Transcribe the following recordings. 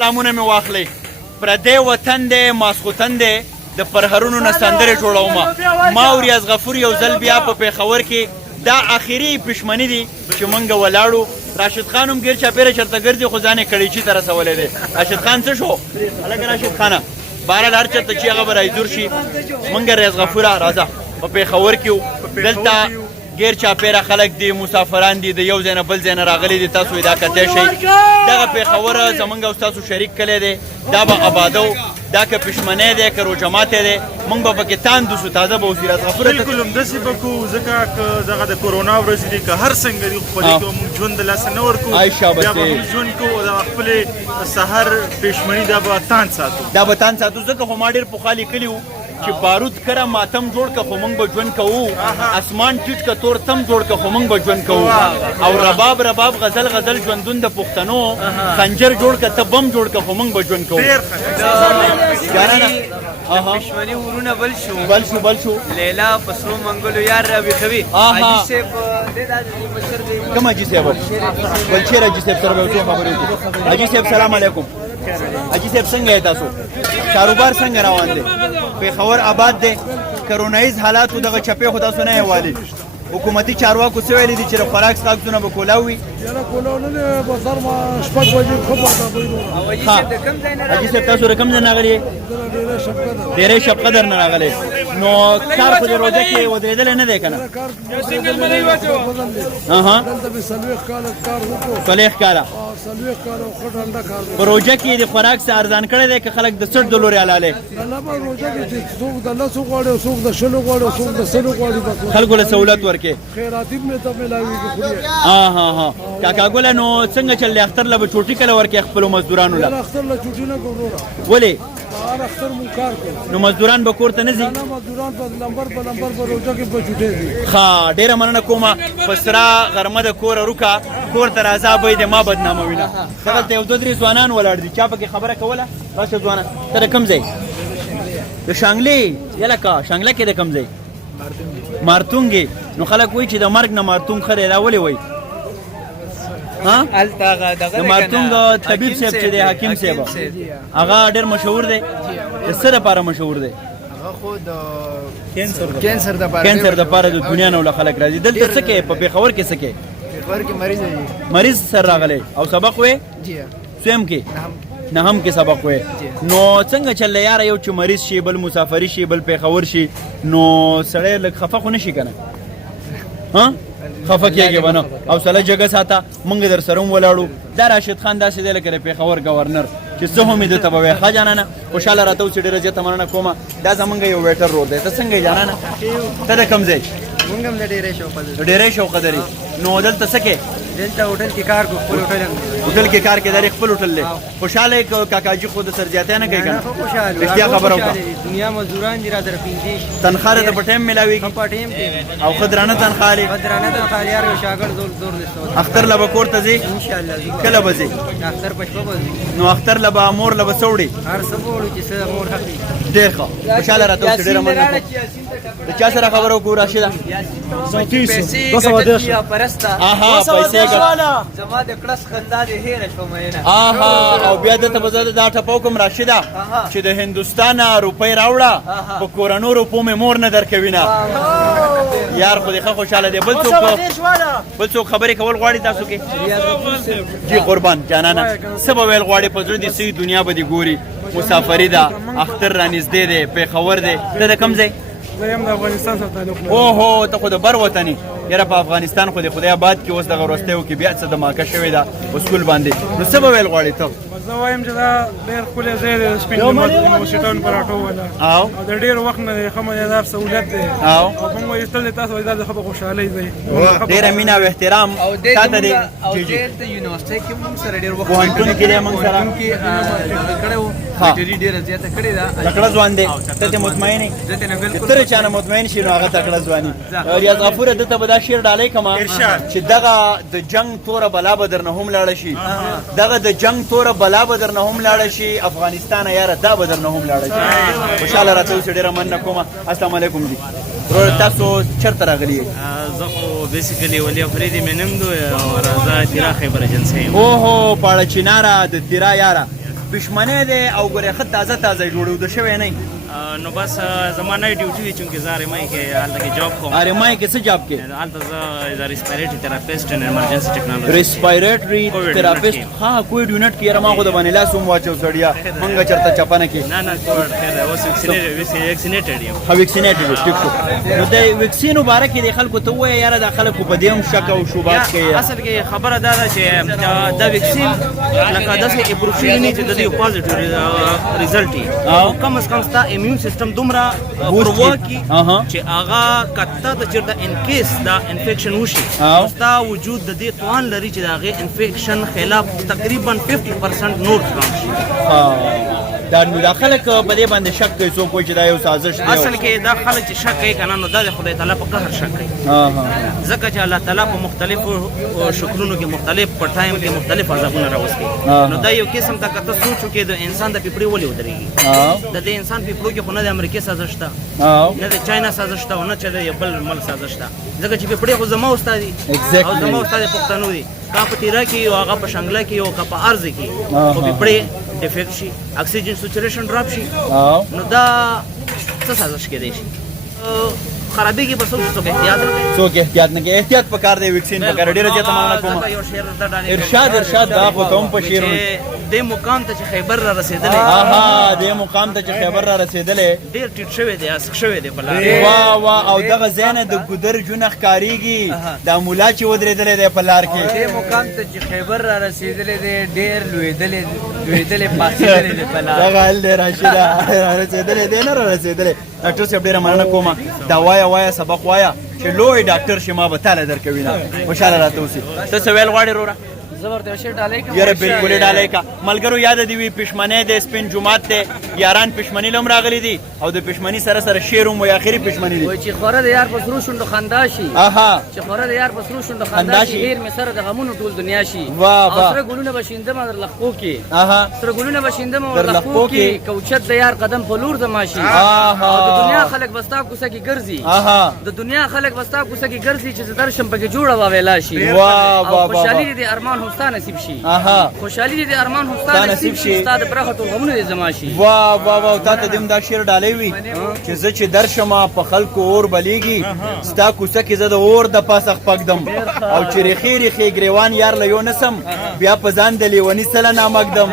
سلامونه مې واخلئ پردی وطن دی ماسخوتن دی د پرهرونو نه سندرې جوړومه ما او ریاض غفور یو ځل بیا په پېښور کې دا آخري پښمني دي چې موږ ولاړو راشد خان هم ګیر چاپېره چېرته ګرځي خو ځان یې کړیچي ته رسولی دی راشد خان څه شو هلکه راشد خانه بهرحال هر چېرته چې هغه به رایزور شي موږ ریاض غفوره راځه په پېښور کې وو دلته غیر چاپیره خلک دي مسافران دي د یو ځای نه بل ځای نه راغلي دي تاسو یې دا کتی شئ دغه پېښور زموږ او ستاسو شریک کلی دی دا به آبادو دا که پښمنی دی که روجماتی دی موږ به پکې تاند اوسو تازه به اوسو ریاض غفوره بلکل همداسې به کوو ځکه که دغه د کورونا ورځې دي که هر څنګه دي خو په دې کې به موږ ژوند د لاسه نه ورکوو بیا به موږ ژوند کوو او د خپلې سهر پښمني دا به تاند ساتو دا به تاند ساتو ځکه خو ما ډېر پخوا لیکلي وو چې بارود کره ماتم جوړ که خو موږ به ژوند کوو اسمان ټیټ که تور تم جوړ که خو موږ به ژوند کوو او رباب رباب غزل غزل ژوندون د پښتنو خنجر جوړ که ته بم جوړ که خو موږ به ژوند کوو دشمنی ورونه بل شو لیلا پسرو منګلو یار را ویښوي حاجي صاحب کوم حاجي صاحب بل چېرې حاجي صاحب سره به یو څو خبرې وکړو حاجي صاحب سلام علیکم حاجي صاحب څنګه یې تاسو کاروبار څنګه روان دی پېښور آباد دی کرونایز حالاتو دغه چپې خو تاسو نه یې حکومتي چارواکو څه ویلي دي چې د خوراک څښاکونه به کولاو وي حاجي صاحب تاسو د کوم ځای نه راغلي ډېری شب قدر نه راغلی نو کار خو د روژه کې ودرېدلی نه دی که نه څلوېښت کاله په روژه کې د خوراک څه ارزان کړی دی که خلک د 60 ډالرو حلالې خلکو له سهولت ورکې کاکا ګله نو څنګه چل دی اختر له به چوټي کله ورکې خپلو مزدورانو له ولې نو مزدوران به کور ته نه ځي ښه ډېره مننه کومه په سره غرمه د کوره روکه کور ته راځه به یې د ما بدناموي نه دغلته یو 2-3 ځوانان ولاړ دي چا پکې خبره کوله راشه ځوانه ته د کوم ځای د شانګلې یلکه شانګله کې د کوم ځای مارتونګې نو خلک وایي چې د مرګ نه مارتونګ ښه دی دا ولې وایي د مارتونګ طبیب صاحب چې دی حکیم صاحب هغه ډېر مشهور دی د څه دپاره مشهور دی کینسر دپاره د دنیا نه وله خلک راځي دلته څه کوې په پېښور کې څه کوې مریض سر راغلی او سبق وې سویم کې نهم کې سبق وې نو څنګه چل دی یاره یو چې مریض شي بل مسافري شي بل پېښور شي نو سړی لږ خفه خو نه شي که نه خفه کېږي به نه حوصله جګه ساته موږ در سره هم ولاړو دا راشد خان داسې دی لکه د پېښور ګورنر چې څه هم یې ده ته به وایي ښه جانانه خوشحاله راته اوسې ډېره زیاته مننه کومه دا زمونږ یو ویټر رول دی ته څنګه یې جانانه ته د کوم ځای مونږ هم د ډېری شوقه لري نو دلته څه کې دلته هوټل کې کار کوو خپل هوټل کې کار کې دا خپل هوټل دی خوشحاله یې کاکاجي خو د سرزیاتۍ نه کوي که نه رښتیا خبره وکړه دنیا مزدوران دي را در پنځه تنخواه راته په ټایم میلاوېږي په ټایم کې او ښه درانه تنخواه لري یار یو شاګرد زور دی اختر له به کور ته ځې انشاءالله کله به ځې اختر په شپه به ځي نو اختر له به مور له به څه وړي هر څه به وړو چې څه مور حق دی ډېر ښه خوشحاله راته اوسې ډېره مننه د چا سره خبره وکړو راشده پیسې زما د کړس خندا دې هېره شوه مینه او بیا دلته به زه دا ټپه وکړم راشده چې د هندوستان نه روپۍ راوړه په کورنو روپو مې مور نه درکوي نه یار خو دې ښه خوشحاله دی بل څوک خبرې کول غواړي تاسو کې جی قربان جانانه څه به ویل غواړې په زړه دې څه دنیا به دې ګوري مسافري ده اختر رانږدې دی پېښور دی ته د کوم ځای زه هم د افغانستان سره تعلق لرم اوهو ته خو د بر وطني یاره په افغانستان خو د خدای آباد کې اوس دغه وروستیو کې بیا څه دماکه شوې ده اسکول باندې نو څه به ویل غواړې ته زه وایم چې دا ډېر ښکلی ځای دی د سپین جومات یونیورسټیانو په راټوله او د ډېر وخت نه دی ښه مزیدار سهولت دی او موږ وایستل دی تاسو دا د ښه په خوشحالۍ ځای ډېره مینه او احترام تا ته دی او دلته یونیورسټۍ کې موږ سره ډېر وخت پوهنتون کې دی موږ سره کړی وو بیټري ډېره زیاته کړې ده تکړه ځوان دی ته ته مطمئن یې زه ترې بالکل ته چا نه مطمئن شي نو هغه تکړه ځواني ریاض غفوره دلته به دا شعر ډالۍ کما چې دغه د جنگ توره بلا به درنه هم لاړه شي دغه د جنگ توره بلا به درنه هم لاړه شي افغانستان یاره دا به درنه هم لاړه شي خوشحاله راته اوسې ډېره مننه کومه السلام علیکم جی تاسو چېرته راغلي یئ زه خو بیسیکلي ولي افریدي مې نوم دی او راځه تیرا خیبر ایجنسۍ یم اوهو پاړه چناره د تیرا یاره پښمنه دی او ګوره ښه تازه تازه جوړېده شوی نه نو بس زمانه ډیوټي وی چونکه زاره مې کې حالت کې جاب کوم اره مای کې څه جاب کې حالت ز ریسپیریټری تھراپیسټ ان ایمرجنسي ټیکنالوژي ریسپیریټری تھراپیسټ ها کووډ یونټ کې رما خو د باندې لاس هم واچو سړیا منګه چرته چپانه کې نه کووډ خیر اوس ویکسینیټډ یم ها ویکسینیټډ ټیک شو نو د ویکسین مبارک د خلکو ته وایي یاره د خلکو په دې هم شک او شوبات کوي اصل کې خبره دا ده چې دا ویکسین لکه داسې اپروفل نه چې د دې پوزټیو ریزلټ وي کم از کم ستا امیون سیستم دومره پرواکي چې هغه کته د چیرته ان کیس دا انفیکشن وشي ستا وجود د دې توان لري چې دا غي انفیکشن خلاف تقریبا 50% نور کم شي دا نو دا خلک په دې باندې شک کوي څوک وایي چې دا یو سازش دی اصل کې دا خلک چې شک کوي کنه نو دا د خدای تعالی په قهر شک کوي ځکه چې الله تعالی په مختلفو شکلونو کې مختلف په ټایم کې مختلف عذابونه راوستي نو دا یو قسم ته کته سوچو کې د انسان د پیپړې ولې ودرېږي د دې انسان پیپړو کې خو نه د امریکا سازش ده نه د چاینا سازش ده نه چې د یو بل ملک سازش ده ځکه چې پیپړې خو زما استاد دي او زما استاد پښتنو دي کا په تیرا کې او هغه په شنګلا کې او کا په ارز کې او پیپړې ډیفیکټ شي اکسیجن سچوریشن ډراپ شي نو دا څه سازش کې دی شي خرابي کې بس څوک احتیاط نه کوي احتیاط پکار دی ویکسین پکار ډیره ځته معنا کوم ارشاد دا خو ته هم په شیرون د مقام ته چې خیبر را رسیدلې اها د مقام ته چې خیبر را رسیدلې ډیر ټیټ شوی دی اسک شوی دی بلار واه او دغه زینه د ګودر جون ښکاریږي د مولا چې ودرېدلې دی په لار کې د مقام ته چې خیبر را رسیدلې دی ډیر لویدلې پاسېدلې دی په لار دغه ال راشده رسیدلې دی نه رسیدلې ډاکټر صاحب ډیره مننه کوم دا وایا سبق وایا چې لوی ډاکټر شما به تعالی درکوي نه خوشاله راته اوسې ته څه ویل غواړې وروره زبر شي ډالای کا یاره بالکل ډالای کا ملګرو یاد دی وی پښمنه د سپین جمعات ته یاران پښمنی لم راغلي دي او د پښمنی سره سره شیروم او اخري پښمنی دي وای چې خوره د یار په سرو شوند خندا شي اها چې خوره د یار په سرو شوند خندا شي هیر می سره د غمونو ټول دنیا شي واه واه سره ګلونه بشینده مدر لخو کې اها سره ګلونه بشینده مدر لخو کې کوچت د یار قدم په لور زماشي اها د دنیا خلک بستا کوسه کې ګرځي اها د دنیا خلک بستا کوسه کې ګرځي چې درشم پکې جوړه واویلا شي واه واه خوشالي دې ارمان هوستا نصیب شي اها خوشالي دې ارمان هوستا نصیب شي استاد برخه ټول غمونه دې زماشي واه واه واه تا ته دم دا شیر ډالې وی چې زه چې درشمه په خلکو اور بلیږي ستا کوڅه کې زه د اور د پاسه خپګدم او چې ریخي ګریوان یار له یو نسم بیا په ځان د لیونی سره نامګدم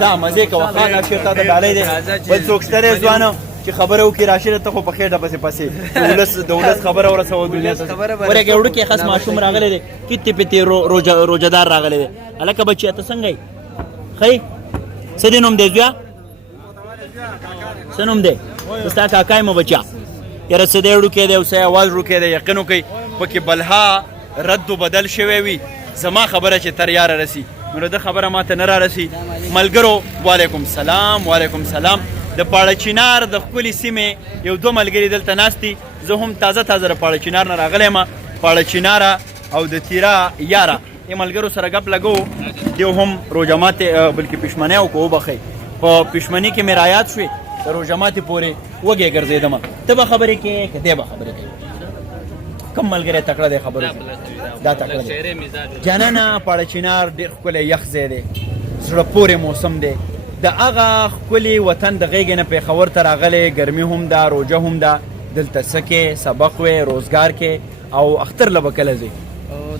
زه مزه کوه خان شیر تا ته ډالې دې بل څوک شته ځوانو چې خبره وکي راشد ته خو په خېټه پسې دولت خبره ورسو دنیا ته ورګه وړو کې خاص ماشوم راغله دي کته پته روزدار راغله دي الکه بچی ته څنګه خی سدینوم دې ځیا سنوم دې ستا کاکای مو بچا یاره سدې وړو کې دې او سه आवाज وړو کې دې یقینو کوي پکې بلها رد بدل شوی وي زما خبره چې تر یار رسی نو د خبره ماته نه را رسی ملګرو وعلیکم سلام د پاړه چینار د خپل سیمه یو دو ملګری دلته ناشتي زه هم تازه د پاړه چینار نه راغلی ما پاړه چینار او د تیرا یارا ای ملګرو سره غپ لګو دیو هم روجمات بلکې پښمنه او کو بخي په پښمنی کې مرایات شوي د روجمات پورې وګه ګرځیدم ته به خبرې کې کته به خبرې کې کم ملګری تکړه دی خبرې دا تکړه دی جنانا پاړه چینار ډیر خپل یخ زیاده سره پورې موسم دی د هغه خپل وطن د غېګ نه په خبر تر راغله ګرمي هم ده روجه هم ده دلته سکه سبق وې روزګار کې او اختر لبکله زی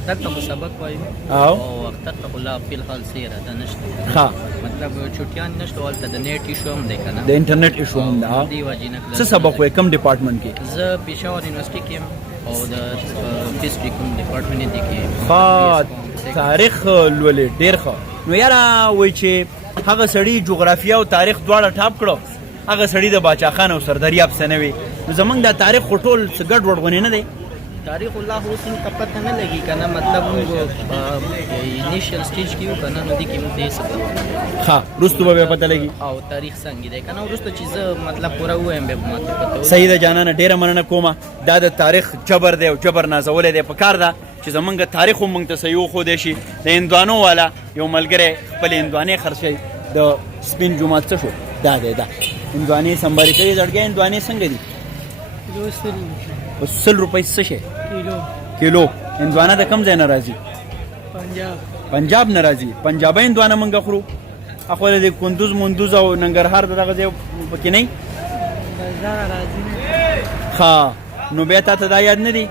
دلته سبق وایي او اختر ته لا په حال سیره ده نشته ها مطلب چټیان نشته ولته د نیټ ایشو هم ده کنه د انټرنیټ ایشو هم ده دی وجینه څه سبق وې کم ډپارټمنټ کې زه پېښور یونیورسيټي کې او د هیستوري کوم ډپارټمنټ دی کې ها تاریخ لولې ډیر ښه نو یاره وای چې هغه سړی جغرافیه او تاریخ دواړه ټاپ کړو هغه سړی د باچا خان او سردریاب سنوي نو زمنګ دا تاریخ خټول څګډ وړغونی نه دی تاریخ الله حسین کپت نه لګي کنه مطلب انیشل سټیج کې کنه نو دي کې موږ دې څه ها رستو به پته لګي او تاریخ څنګه دی کنه رستو چیز مطلب پورا وایم به ماته پته صحیح ده جانانه ډیره مننه کومه دا د تاریخ جبر دی او جبر نازول دی په کار ده چې زمونږ تاریخ هم موږ ته صحیح خو دی شي د هندوانو والا یو ملګری خپل هندوانې خرڅي د سپین جمعه څه شو دا هندوانې سمباري کوي زړګې هندوانې څنګه دي 100 روپۍ څه شي کیلو هندوانه د کم ځای نه راځي پنجاب نه راځي پنجابي هندوانه موږ خورو اخو د کندوز مندوز او ننګرهار دغه ځای پکې نه ها نو بیا تا ته دا یاد نه دی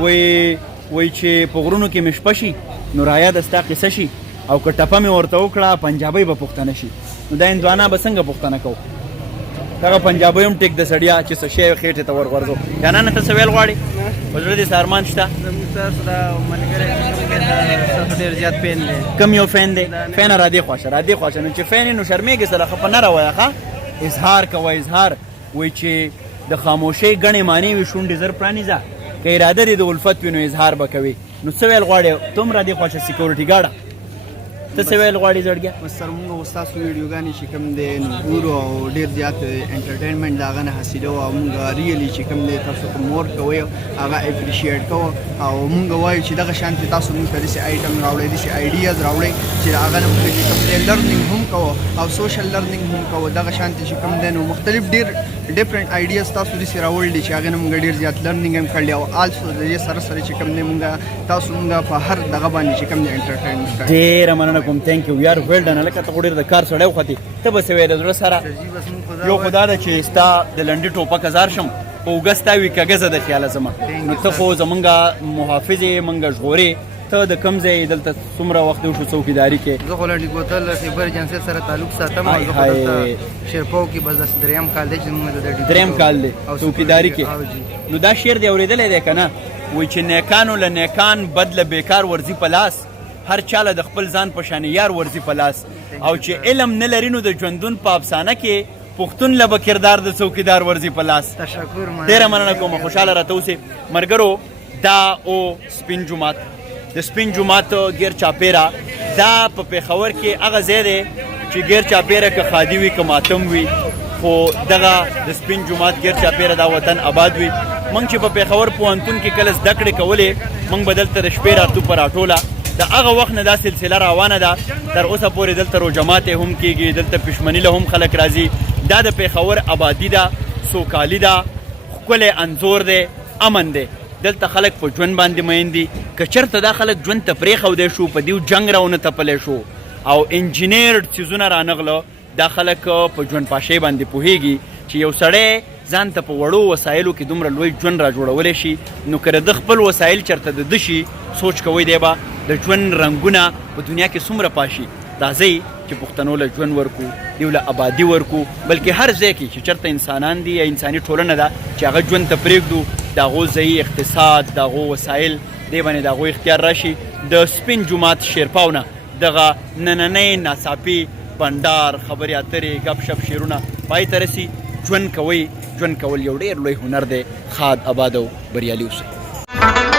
وای چې په غرونو کې مې شپه شي نو رایاد ستا قصه شي او که ټپه مې ورته وکړه پنجابی به پوښتنه شي نو دا هندوانه به څنګه پوښتنه کوو دغه پنجابی هم ټیک د سړیا چې څه شی خېټې ته ورغورځو جانانه ته څه ویل غواړې په زړه دې څه ارمان شته ډېر زیات پین دی کم یو فین دی فین را دې خوښه نو چې فین نو شرمېږې سره خفه نه راوایه ښه اظهار کوه اظهار وایي چې د خاموشۍ ګڼې معنی وي شونډې زر پرانیزه که اراده دې د الفت وي نو اظهار به کوي نو څه ویل غواړې ته هم را دې خوښه سیکورټي ګاډه ته څه ویل غواړې زړګیه بس سر مونږ ستاسو ویډیوګانې چې کوم دی نو ګورو او ډېر زیات انټرټینمنټ د هغه نه حاصلوو او مونږ ریلي چې کوم دی تاسو ته مور کوئ هغه اپریشیټ کوو او مونږ وایو چې دغه شانتې تاسو مونږ ته داسې آیټم راوړئ داسې آیډیاز راوړئ چې د هغه نه مونږ چې کوم دی لرنینګ هم کوو او سوشل لرنینګ هم کوو دغه شانتې چې کوم دی نو مختلف ډېر ډفرنٹ آیډیاز تاسو داسې راوړل دي چې هغې نه مونږ ډېر زیات لرنینګ هم کړی او آلسو د دې سره سره چې کوم دی مونږ تاسو مونږ په هر دغه باندې چې کوم دی انټرټینمنټ کوي ډېره مننه کوم تھینک یو یار ویل ډن هلکه ته خو ډېر د کار سړی وختې ته به څه وایې د زړه سره یو خو دا ده چې ستا د لنډې ټوپک هزار شم په اوږه ستا وي کږزه د خیاله زما نو ته خو زمونږ محافظ یې مونږ ژغورې ته د کوم ځای دلته څومره وخت وشو څوکیداري کې زه خو لنډي کوتل خیبر ایجنسۍ سره تعلق ساتم او زه خو دلته شیرپو کې بس داسې دریم کال دی چې زموږ د دریم کال دی څوکیداري کې نو دا شعر دی اورېدلی دی که نه وایي چې نیکانو له نیکان بد له بیکار ورځي په لاس هر چاله د خپل ځان په شان یار ورځي په لاس او چې علم نه لري نو د ژوندون په افسانه کې پښتون له به کردار د څوکیدار ورځي په لاس تشکر ډېره مننه کوم خوشحاله راته اوسې ملګرو دا او سپین جومات د سپین جومات ګیر چاپیره دا په پېښور کې هغه ځای دی چې ګیر چاپیره که خادي وي که ماتم وي خو دغه د سپین جومات ګیر چاپیره دا وطن آباد وي موږ چې په پېښور پوهنتون کې کله زده کړې کولې موږ به دلته د شپې راتلو په راټوله د هغه وخت نه دا سلسله روانه ده تر اوسه پورې دلته روجماتې هم کېږي دلته پشمني له هم خلک راځي دا د پېښور آبادي ده سوکالي ده ښکلی انځور دی امن دی دلته خلک په ژوند باندې مین دي که چېرته دا خلک ژوند ته پرېښودی شو په دیو جنګ راونه تپلی شو او انجینیرډ څیزونه رانغله دا خلک په ژوند پاشۍ باندې پوهېږي چې یو سړی ځان ته په وړو وسایلو کې دومره لوی ژوند را جوړولی شي نو که د خپل وسایل چېرته د ده شي سوچ کوئ دی به د ژوند رنګونه په دنیا کې څومره پاشي راځئ چې پښتنو له ژوند ورکو دیو له آبادي ورکو بلکې هر ځای کې چې چېرته انسانان دي یا انساني ټولنه ده چې هغه ژوند ته پرېږدو د هغو ځایي اقتصاد د هغو وسایل دې باندې د هغو اختیار راشي د سپین جومات شیرپاونه دغه نننۍ ناڅاپي بنډار خبرې اترې ګپ شپ شعرونه پای ته رسي ژوند کوئ ژوند کول یو ډېر لوی هنر دی ښاد آباد او بریالي اوسئ